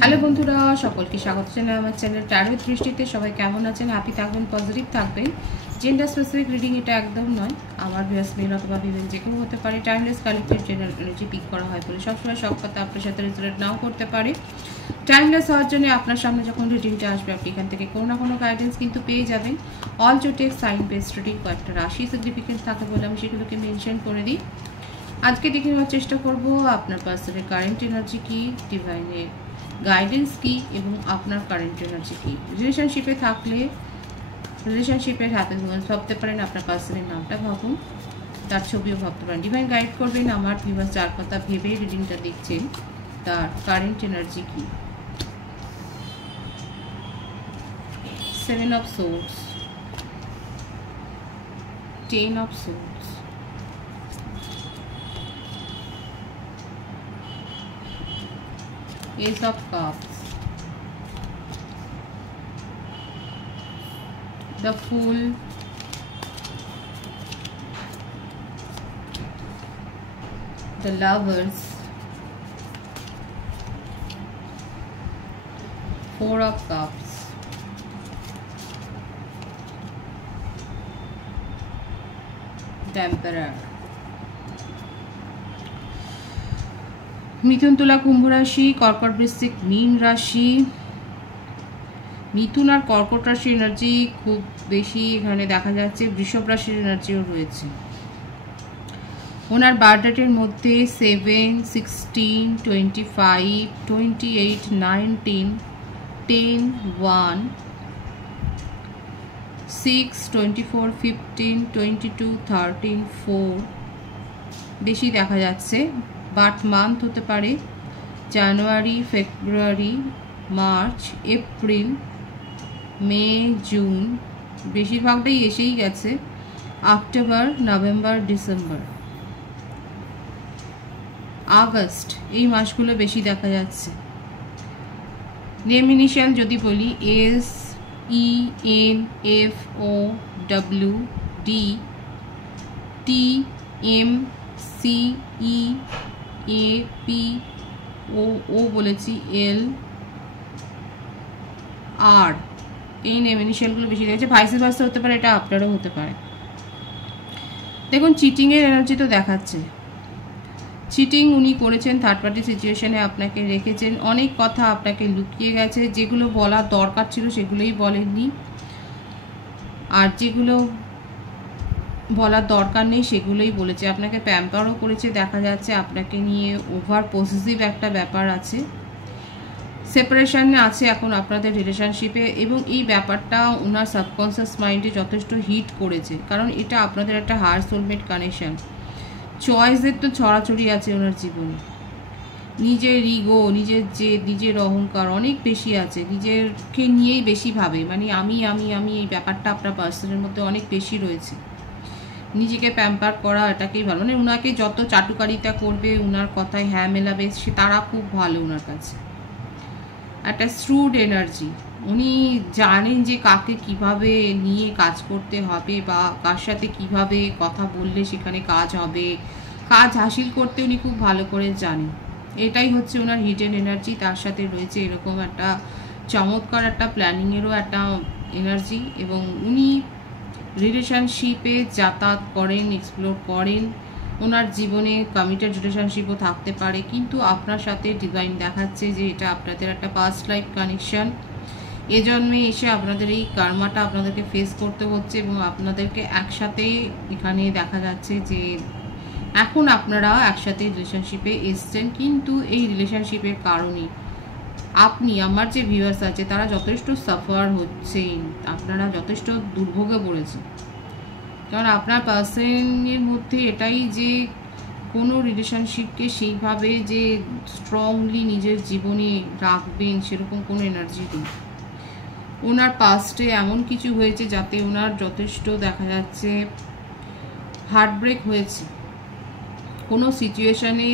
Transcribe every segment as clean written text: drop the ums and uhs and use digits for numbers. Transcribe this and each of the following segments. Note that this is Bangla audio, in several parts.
হ্যালো বন্ধুরা, সকলকে স্বাগত জানাই আমার চ্যানেল ট্যারো দৃষ্টিতে। সবাই কেমন আছেন? হ্যাপি থাকবেন, পজিটিভ থাকবেন। জেন্ডার স্পেসিফিক রিডিং এটা একদম নয়। আমার ভিউয়ার্স মেল অথবা ফিমেল যে কেউ হতে পারে। Timeless collective general energy pick করা হয় বলে সবসময় সব কথা আপনার সাথে রেজোনেট নাও করতে পারে। টাইমলেস হওয়ার জন্য আপনার সামনে যখন রিডিংটা আসবে আপনি এখান থেকে কোনো না কোনো গাইডেন্স কিন্তু পেয়ে যাবেন। অল জোটেক সাইন বেসড রিডিং কয়েকটা রাশি সিগনিফিকেন্স থাকে বলে আমি সেগুলোকে মেনশন করে দিই। আজকে দেখে নেওয়ার চেষ্টা করব আপনার পার্সনের কারেন্ট এনার্জি কি, ডিভাইনের গাইডেন্স কি এবং আপনার কারেন্ট এনার্জি কি। রিলেশনশিপে থাকলে রিলেশনশিপের হ্যাপিনেস ভাবতে পারেন, আপনার পার্সনের নামটা ভাবুন, তার ছবিও ভাবতে পারেন। ডিভাইন গাইড করবেন আমার ভিউয়ার্স যার কথা ভেবে রিডিংটা দেখছেন তার কারেন্ট এনার্জি কি। 7 of Swords, 10 of Swords, Ace of Cups, the Fool, the Lovers, 4 of Cups, the Emperor। মিথুন, তুলা, কুম্ভ রাশি, কর্কট, বৃশ্চিক, মীন রাশি। মিথুন আর কর্কট রাশির এনার্জি খুব বেশি এখানে দেখা যাচ্ছে। বৃষভ রাশির এনার্জিও রয়েছে। ওনার বার্থডেটের মধ্যে 7, 16, 25, 28, 19, 10, 1, 6, 24, 15, 22, 13, 4 বেশি দেখা যাচ্ছে। বার্থ মান্থ হতে পারে জানুয়ারি, ফেব্রুয়ারি, মার্চ, এপ্রিল, মে, জুন, বেশিরভাগটাই এসেই গেছে। অক্টোবর, নভেম্বর, ডিসেম্বর, আগস্ট, এই মাসগুলো বেশি দেখা যাচ্ছে। নেম ইনিশিয়াল যদি বলি এস, ই, এন, এফ, ও, ডব্লিউ, ডি, টি, এম, সি, ই, এ, পি, ও বলেছি, এল, আর, এই নেম ইনিশিয়ালগুলো বেশি দেখছে। ভাইসে ভার্সা হতে পারে, এটা আপনারও হতে পারে। দেখুন চিটিংয়ের এনার্জি তো দেখাচ্ছে। চিটিং উনি করেছেন, থার্ড পার্টি সিচুয়েশনে আপনাকে রেখেছেন, অনেক কথা আপনাকে লুকিয়ে গেছে। যেগুলো বলার দরকার ছিল সেগুলোই বলেননি, আর যেগুলো বলার দরকার নেই সেগুলোই বলেছে। আপনাকে প্যাম্পারও করেছে দেখা যাচ্ছে। আপনাকে নিয়ে ওভার পসেসিভ একটা ব্যাপার আছে। সেপারেশনে আছে এখন আপনাদের রিলেশনশিপে, এবং এই ব্যাপারটা ওনার সাবকনসিয়াস মাইন্ডে যথেষ্ট হিট করেছে, কারণ এটা আপনাদের একটা হার্ট সোলমেট কানেকশন। চয়েসের তো ছড়াছড়ি আছে ওনার জীবনে। নিজের ইগো, নিজের জেদ, নিজের অহংকার অনেক বেশি আছে। নিজেরকে নিয়েই বেশি ভাবে, মানে আমি আমি আমি এই ব্যাপারটা আপনার পার্সনের মধ্যে অনেক বেশি রয়েছে। নিজেকে প্যাম্পার করা এটাকেই ভালো, মানে ওনাকে যত চাটুকারিতা করবে, ওনার কথায় হ্যাঁ মেলাবে, সে তারা খুব ভালো ওনার কাছে। একটা শ্রুড এনার্জি, উনি জানেন যে কাকে কিভাবে নিয়ে কাজ করতে হবে বা কার সাথে কিভাবে কথা বললে সেখানে কাজ হবে। কাজ হাসিল করতে উনি খুব ভালো করে জানেন। এটাই হচ্ছে ওনার হিডেন এনার্জি। তার সাথে রয়েছে এরকম একটা চমৎকার একটা প্ল্যানিংয়েরও একটা এনার্জি, এবং উনি রিলেশনশিপে যাতায়াত করেন, এক্সপ্লোর করেন। ওনার জীবনে কমিটেড রিলেশনশিপও থাকতে পারে, কিন্তু আপনার সাথে ডিভাইন দেখাচ্ছে যে এটা আপনাদের একটা পাস্ট লাইফ কানেকশন। এ জন্মে এসে আপনাদের এই কার্মাটা আপনাদেরকে ফেস করতে হচ্ছে, এবং আপনাদেরকে একসাথে এখানে দেখা যাচ্ছে যে এখন আপনারা একসাথে রিলেশনশিপে এসছেন। কিন্তু এই রিলেশনশিপের কারণে আপনি, আমার যে ভিউয়ার্স আছে তারা যথেষ্ট সাফার হচ্ছেন, আপনারা যথেষ্ট দুর্ভোগে পড়েছেন। কারণ আপনার পার্সনের মধ্যে এটাই যে কোনো রিলেশনশিপকে সেইভাবে যে স্ট্রংলি নিজের জীবনে রাখবেন সেরকম কোনো এনার্জি নেই। ওনার পাস্টে এমন কিছু হয়েছে যাতে ওনার যথেষ্ট দেখা যাচ্ছে হার্টব্রেক হয়েছে। কোনো সিচুয়েশানে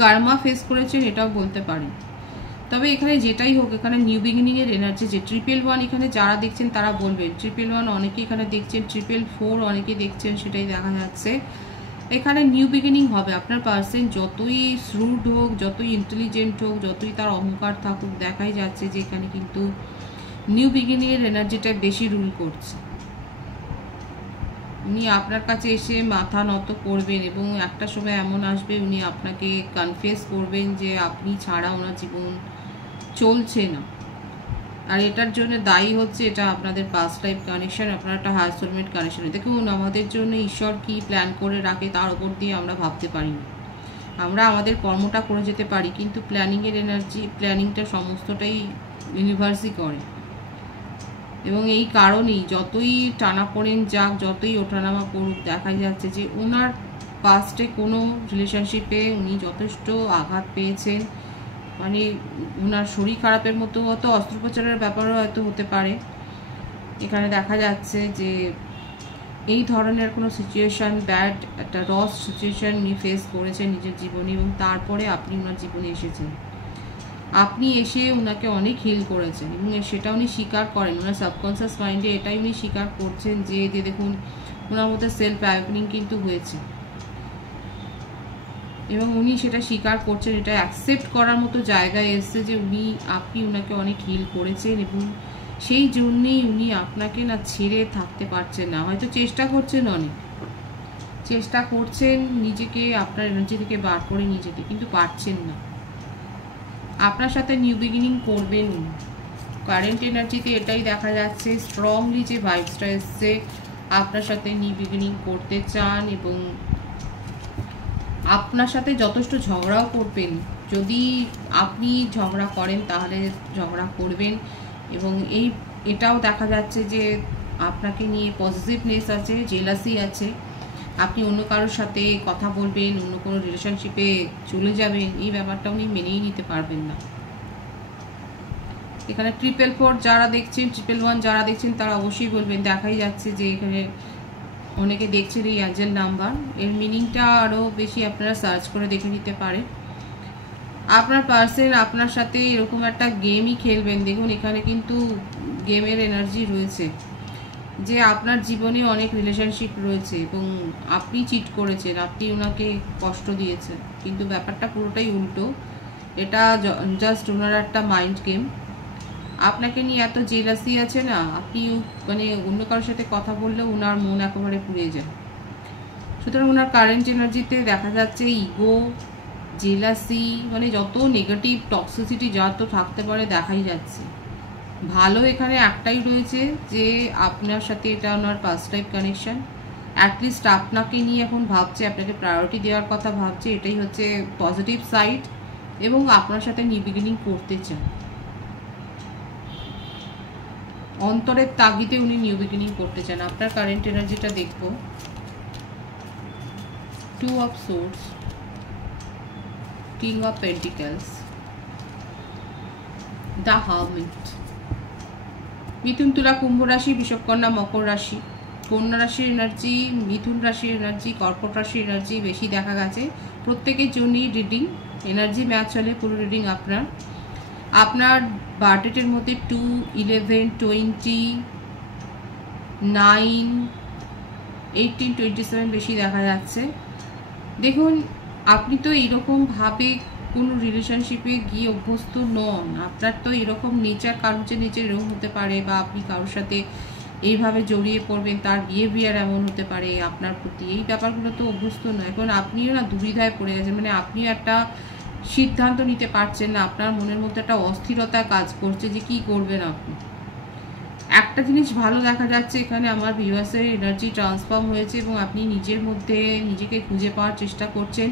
কার্মা ফেস করেছেন এটাও বলতে পারেন। তবে এখানে যেটাই হোক, এখানে নিউ বিগিনিংয়ের এনার্জি যে 111 এখানে যারা দেখছেন তারা বলবেন। 111 অনেকে এখানে দেখছেন, 444 অনেকে দেখছেন, সেটাই দেখা যাচ্ছে। এখানে নিউ বিগিনিং হবে। আপনার পার্সন যতই শ্রুড হোক, যতই ইন্টেলিজেন্ট হোক, যতই তার অহংকার থাকুক, দেখাই যাচ্ছে যে এখানে কিন্তু নিউ বিগিনিংয়ের এনার্জিটা বেশি রুল করছে। উনি আপনার কাছে এসে মাথা নত করবেন এবং একটা সময় এমন আসবে উনি আপনাকে কনফেস করবেন যে আপনি ছাড়া ওনার জীবন চলছে না। আর এটার জন্য দায়ী হচ্ছে এটা আপনাদের পাস্ট লাইফ কানেকশন, আপনার একটা হায়ার সোলমেট কানেকশন। দেখুন আমাদের জন্য ঈশ্বর কি প্ল্যান করে রাখে তার উপর দিয়ে আমরা ভাবতে পারি না। আমরা আমাদের কর্মটা করে যেতে পারি, কিন্তু প্ল্যানিংয়ের এনার্জি, প্ল্যানিংটা সমস্তটাই ইউনিভার্সই করে। এবং এই কারণেই যতই টানাপোড়েন যাক, যতই ওঠানামা করুক, দেখা যাচ্ছে যে ওনার পাস্টে কোনো রিলেশনশিপে উনি যথেষ্ট আঘাত পেয়েছেন। মানে ওনার শরীর খারাপের মতো হয়তো অস্ত্রোপচারের ব্যাপারও হয়তো হতে পারে। এখানে দেখা যাচ্ছে যে এই ধরনের কোনো সিচুয়েশান, ব্যাড একটা রস সিচুয়েশান উনি ফেস করেছেন নিজের জীবনে, এবং তারপরে আপনি ওনার জীবনে এসেছেন। আপনি এসে ওনাকে অনেক হিল করেছেন এবং সেটা উনি স্বীকার করেন। ওনার সাবকনসিয়াস মাইন্ডে এটাই উনি স্বীকার করছেন যে দেখুন ওনার মধ্যে সেলফ অ্যাওয়েকনিং কিন্তু হয়েছে এবং উনি সেটা স্বীকার করছেন। এটা অ্যাকসেপ্ট করার মতো জায়গায় এসছে যে আপনি ওনাকে অনেক হিল করেছেন এবং সেই জন্যেই উনি আপনাকে না ছেড়ে থাকতে পারছেন না। হয়তো চেষ্টা করছেন, অনেক চেষ্টা করছেন নিজেকে আপনার এনার্জি থেকে বার করে নিয়ে যেতে, কিন্তু পারছেন না। আপনার সাথে নিউ বিগিনিং করবেন। কারেন্ট এনার্জিতে এটাই দেখা যাচ্ছে, স্ট্রংলি যে ভাইবসটা এসছে আপনার সাথে নিউ বিগিনিং করতে চান এবং আপনার সাথে যথেষ্ট ঝগড়াও করবেন। যদি আপনি ঝগড়া করেন তাহলে ঝগড়া করবেন। এবং এটাও দেখা যাচ্ছে যে আপনাকে নিয়ে পজিটিভনেস আছে, জেলাসি আছে। আপনি অন্য কারোর সাথে কথা বলবেন, অন্য কোনো রিলেশনশিপে চলে যাবেন, এই ব্যাপারটা উনি মেনেই নিতে পারবেন না। এখানে 444 যারা দেখছেন, 111 যারা দেখছেন তারা অবশ্যই বলবেন। দেখাই যাচ্ছে যে এখানে অনেকে দেখছেন এই অ্যাঞ্জেল নাম্বার, এর মিনিংটা আরও বেশি আপনারা সার্চ করে দেখে নিতে পারেন। আপনার পার্সন আপনার সাথে এরকম একটা গেমই খেলবেন। দেখুন এখানে কিন্তু গেমের এনার্জি রয়েছে যে আপনার জীবনে অনেক রিলেশনশিপ রয়েছে এবং আপনি চিট করেছেন, আপনি ওনাকে কষ্ট দিয়েছেন, কিন্তু ব্যাপারটা পুরোটাই উল্টো। এটা জাস্ট ওনার একটা মাইন্ড গেম। আপনাকে নিয়ে এত জেলাসি আছে না, আপনি মানে অন্য কারোর সাথে কথা বললে ওনার মন একেবারে পুড়িয়ে যায়। সুতরাং ওনার কারেন্ট এনার্জিতে দেখা যাচ্ছে ইগো, জেলাসি, মানে যত নেগেটিভ টক্সিসিটি যা তো থাকতে পারে দেখাই যাচ্ছে। ভালো এখানে একটাই রয়েছে যে আপনার সাথে এটা ওনার পাস্ট লাইফ কানেকশন। অ্যাটলিস্ট আপনাকে নিয়ে এখন ভাবছে, আপনাকে প্রায়োরিটি দেওয়ার কথা ভাবছে, এটাই হচ্ছে পজিটিভ সাইড। এবং আপনার সাথে নিউ বিগিনিং করতে চান, অন্তরের তাগিদে উনি নিউ বিগিনিং করতে চান। আপনার কারেন্ট এনার্জিটা দেখব। 2 of source, king of pentacles, the hermit. মিথুন, তুলা, কুম্ভ রাশি, বৃষভ, কন্যা, মকর রাশি। কন্যা রাশির এনার্জি, মিথুন রাশির এনার্জি, কর্কট রাশির এনার্জি বেশি দেখা গেছে। প্রত্যেকের জন্যই রিডিং এনার্জি ম্যাচ হলে পুরো রিডিং আপনার বার্থডেটের মধ্যে 2, 11, 20, 9, 18, 27 বেশি দেখা যাচ্ছে। দেখুন আপনি তো এইরকমভাবে কোনো রিলেশনশিপে গিয়ে অভ্যস্ত নন। আপনার তো এরকম নেচার, কারোর যে নেচার এরকম হতে পারে, বা আপনি কারোর সাথে এইভাবে জড়িয়ে পড়বেন, তার বিহেভিয়ার এমন হতে পারে আপনার প্রতি, এই ব্যাপারগুলো তো অভ্যস্ত নয়। এখন আপনিও না দুবিধায় পড়ে গেছেন, মানে আপনিও একটা সিদ্ধান্ত নিতে পারছেন না। আপনার মনের মধ্যে একটা অস্থিরতা কাজ করছে যে কি করবেন আপনি। একটা জিনিস ভালো দেখা যাচ্ছে এখানে, আমার ভিউয়ার্সের এনার্জি ট্রান্সফর্ম হয়েছে এবং আপনি নিজের মধ্যে নিজেকে খুঁজে পাওয়ার চেষ্টা করছেন।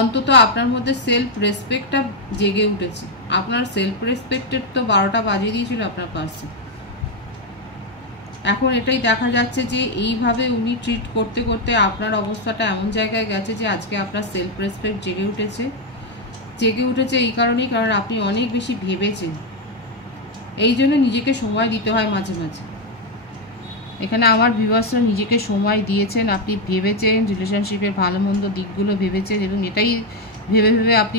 অন্তত আপনার মধ্যে সেলফ রেসপেক্টটা জেগে উঠেছে। আপনার সেলফ রেসপেক্টের তো 12টা বাজিয়ে দিয়েছিল আপনার পাশে। এখন এটাই দেখা যাচ্ছে যে এইভাবে উনি ট্রিট করতে করতে আপনার অবস্থাটা এমন জায়গায় গেছে যে আজকে আপনার সেলফ রেসপেক্ট জেগে উঠেছে এই কারণেই, কারণ আপনি অনেক বেশি ভেবেছেন। এই জন্য নিজেকে সময় দিতে হয় মাঝে মাঝে। এখানে আমার ভিউয়ার্সরা নিজেকে সময় দিয়েছেন, আপনি ভেবেছেন, রিলেশনশিপের ভালো মন্দ দিকগুলো ভেবেছেন এবং এটাই ভেবে ভেবে আপনি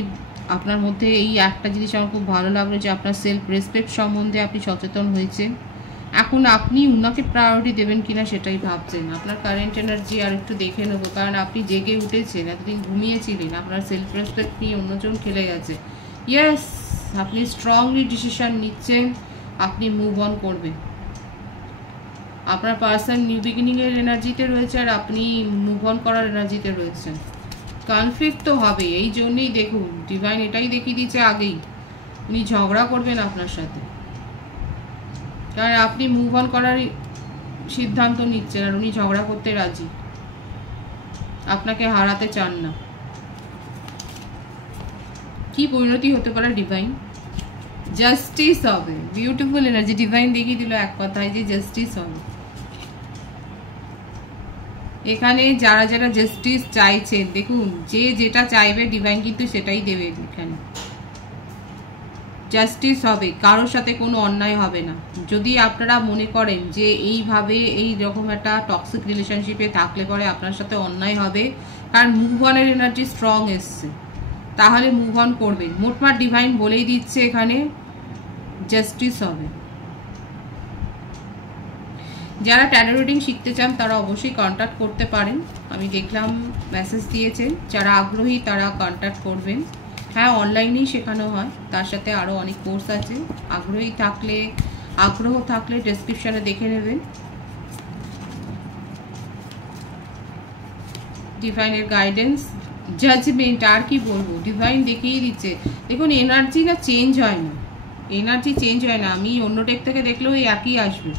আপনার মধ্যে এই একটা জিনিস আমার খুব ভালো লাগলো যে আপনার সেলফ রেসপেক্ট সম্বন্ধে আপনি সচেতন হয়েছেন এখন আপনি উনাকে প্রায়োরিটি দেবেন কিনা সেটাই ভাবছেন। আপনার কারেন্ট এনার্জি আর একটু দেখে নেবো, কারণ আপনি জেগে উঠেছেন, এতদিন ঘুমিয়েছিলেন, আপনার সেলফ রেসপেক্ট নিয়ে অন্যজন খেলে গেছে। ইয়েস, আপনি স্ট্রংলি ডিসিশন নিচ্ছেন, আপনি মুভ অন করবেন। আপনার পার্সন নিউ বিগিনিংয়ের এনার্জিতে রয়েছে আর আপনি মুভ অন করার এনার্জিতে রয়েছেন। কনফ্লিক্ট তো হবে, এই জন্যই দেখুন ডিভাইন এটাই দেখিয়ে দিচ্ছে আগেই, উনি ঝগড়া করবেন আপনার সাথে, কারণ আপনি মুভ অন করার সিদ্ধান্ত নিচ্ছেন আর উনি ঝগড়া করতে রাজি, আপনাকে হারাতে চান না। কি পরিণতি হতে পারে ডিভাইন? জাস্টিস হবে, বিউটিফুল এনার্জি। ডিভাইন দেখিয়ে দিল এক কথায় যে জাস্টিস হবে। এখানে যারা যারা জাস্টিস চাইছেন, দেখুন যে যেটা চাইবে ডিভাইন কিন্তু সেটাই দেবে। এখানে জাস্টিস হবে, কারোর সাথে কোনো অন্যায় হবে না। যদি আপনারা মনে করেন যে এইভাবে এই রকম একটা টক্সিক রিলেশনশিপে থাকলে পরে আপনার সাথে অন্যায় হবে, কারণ মুভ অনের এনার্জি স্ট্রং এসছে, তাহলে মুভ অন করবেন। মোটমাট ডিভাইন বলেই দিচ্ছে এখানে জাস্টিস হবে। যারা ট্যারো রিডিং শিখতে চান তারা অবশ্যই কন্ট্যাক্ট করতে পারেন, আমি দেখলাম মেসেজ দিয়েছেন। যারা আগ্রহী তারা কন্ট্যাক্ট করবেন। হ্যাঁ, অনলাইনেই শেখানো হয়, তার সাথে আরও অনেক কোর্স আছে। আগ্রহ থাকলে ডেসক্রিপশানে দেখে নেবেন। ডিভাইনের গাইডেন্স, জাজমেন্ট, আর কি বলবো, ডিভাইন দেখিয়ে দিচ্ছে। দেখুন এনার্জি না চেঞ্জ হয় না, এনার্জি চেঞ্জ হয় না। আমি অন্য টেক থেকে দেখলেও একই আসবে।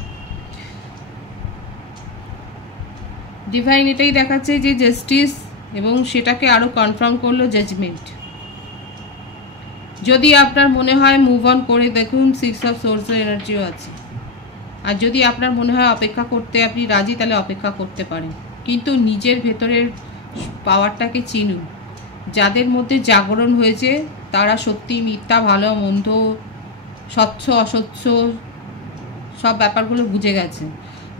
ডিভাইন এটাই দেখাচ্ছে যে জাস্টিস, এবং সেটাকে আরো কনফার্ম করলো জাজমেন্ট। যদি আপনার মনে হয় মুভ অন করে দেখুন, 6 অফ সোর্সের এনার্জিও আছে। আর যদি আপনার মনে হয় অপেক্ষা করতে আপনি রাজি, তাহলে অপেক্ষা করতে পারেন, কিন্তু নিজের ভেতরের পাওয়ারটাকে চিনুন। যাদের মধ্যে জাগরণ হয়েছে তারা সত্যি মিথ্যা, ভালো মন্দ, স্বচ্ছ অস্বচ্ছ সব ব্যাপারগুলো বুঝে গেছে।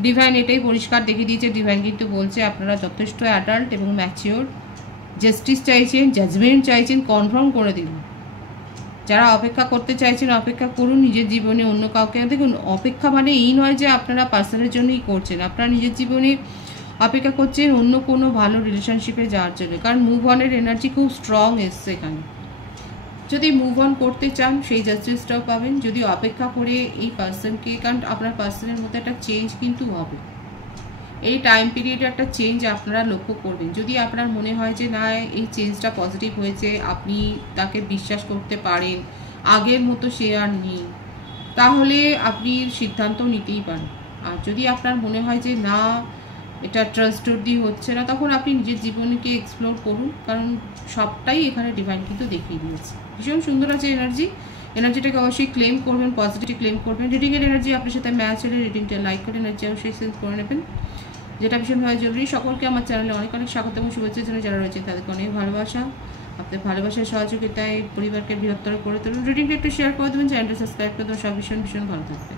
ডিভাইন এটাই পরিষ্কার দেখিয়ে দিয়েছে। ডিভাইন কিন্তু বলছে আপনারা যথেষ্ট অ্যাডাল্ট এবং ম্যাচিওর। জাস্টিস চাইছেন, জাজমেন্ট চাইছেন, কনফার্ম করে দিন। যারা অপেক্ষা করতে চাইছেন অপেক্ষা করুন নিজের জীবনে অন্য কাউকে। দেখুন অপেক্ষা মানে এই নয় যে আপনারা পার্সনের জন্যই করছেন, আপনারা নিজের জীবনে অপেক্ষা করছেন অন্য কোনো ভালো রিলেশনশিপে যাওয়ার জন্য, কারণ মুভ অনের এনার্জি খুব স্ট্রং এসছে এখানে। যদি মুভ অন করতে চান সেই জাস্টিসটাও পাবেন, যদি অপেক্ষা করে এই পার্সনকে, কারণ আপনার পার্সনের মধ্যে একটা চেঞ্জ কিন্তু হবে, এই টাইম পিরিয়ডে একটা চেঞ্জ আপনারা লক্ষ্য করবেন। যদি আপনার মনে হয় যে না এই চেঞ্জটা পজিটিভ হয়েছে, আপনি তাকে বিশ্বাস করতে পারেন, আগের মতো সে আর নেই, তাহলে আপনি সিদ্ধান্ত নিতেই পারেন। আর যদি আপনার মনে হয় যে না এটা ট্রাস্টওয়ার্দি হচ্ছে না, তখন আপনি নিজের জীবনকে এক্সপ্লোর করুন, কারণ সবটাই এখানে ডিভাইন কিন্তু দেখিয়ে দিয়েছে। ভীষণ সুন্দর আছে এনার্জিটাকে অবশ্যই ক্লেম করবেন, পজিটিভ ক্লেম করবেন। রিডিংয়ের এনার্জি আপনার সাথে ম্যাচ হলে রিডিংটা লাইক করে এনার্জি অবশ্যই সেন্স করে নেবেন, যেটা ভীষণভাবে জরুরি। সকলকে আমার চ্যানেলে অনেক অনেক স্বাগত এবং শুভেচ্ছার জন্য যারা রয়েছে তাদেরকে অনেক ভালোবাসা। আপনাদের ভালোবাসার সহযোগিতায় পরিবারকে বৃহত্তর করে তুলুন। রিডিংটা একটু শেয়ার করে দেবেন, চ্যানেলটা সাবস্ক্রাইব করে দেবেন। সব ভীষণ ভালো থাকবে।